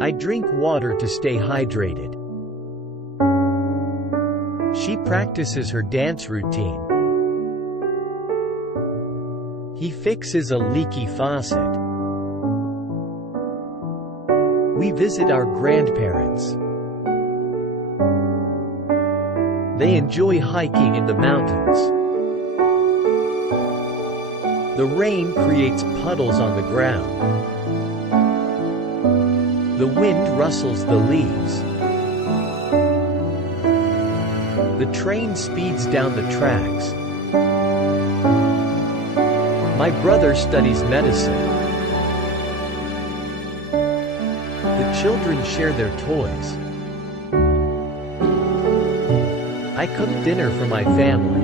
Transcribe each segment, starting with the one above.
I drink water to stay hydrated. She practices her dance routine. He fixes a leaky faucet. We visit our grandparents. They enjoy hiking in the mountains. The rain creates puddles on the ground. The wind rustles the leaves. The train speeds down the tracks. My brother studies medicine. The children share their toys. I cook dinner for my family.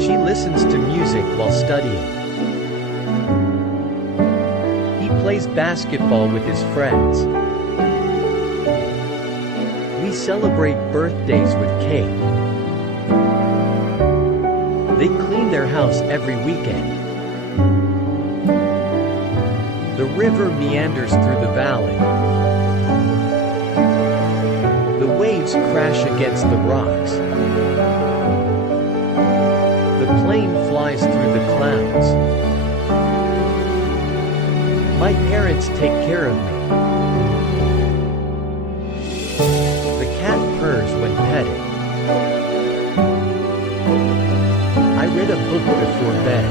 She listens to music while studying. He plays basketball with his friends. We celebrate birthdays with cake. They clean their house every weekend. The river meanders through the valley. The waves crash against the rocks. The plane flies through the clouds. My parents take care of me. The cat purrs when petted. I read a book before bed.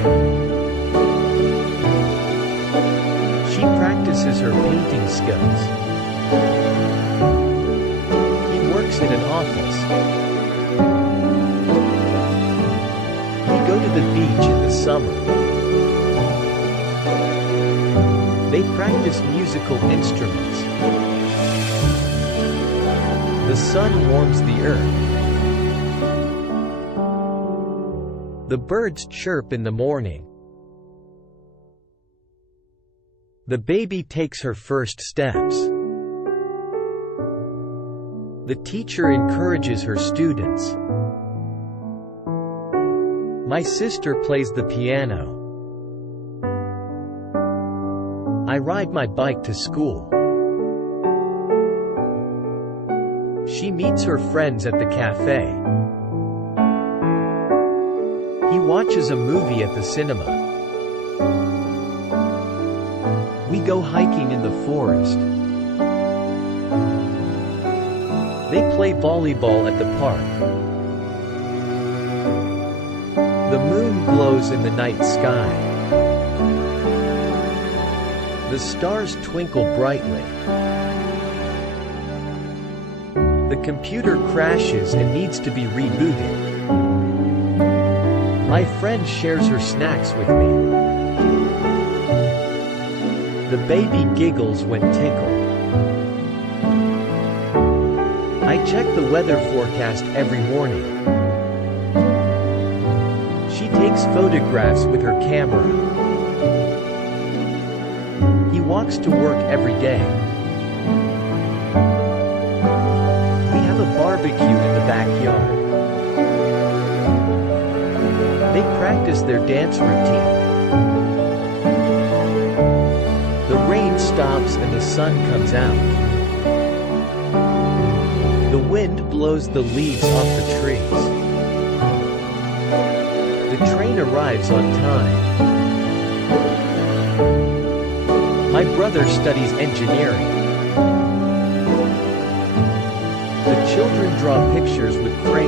She practices her painting skills. He works in an office. We go to the beach in the summer. They practice musical instruments. The sun warms the earth. The birds chirp in the morning. The baby takes her first steps. The teacher encourages her students. My sister plays the piano. I ride my bike to school. She meets her friends at the cafe. He watches a movie at the cinema. We go hiking in the forest. They play volleyball at the park. The moon glows in the night sky. The stars twinkle brightly. The computer crashes and needs to be rebooted. My friend shares her snacks with me. The baby giggles when tickled. I check the weather forecast every morning. She takes photographs with her camera. He walks to work every day. We have a barbecue in the backyard. They practice their dance routine. The rain stops and the sun comes out. The wind blows the leaves off the trees. The train arrives on time. My brother studies engineering. The children draw pictures with crayons.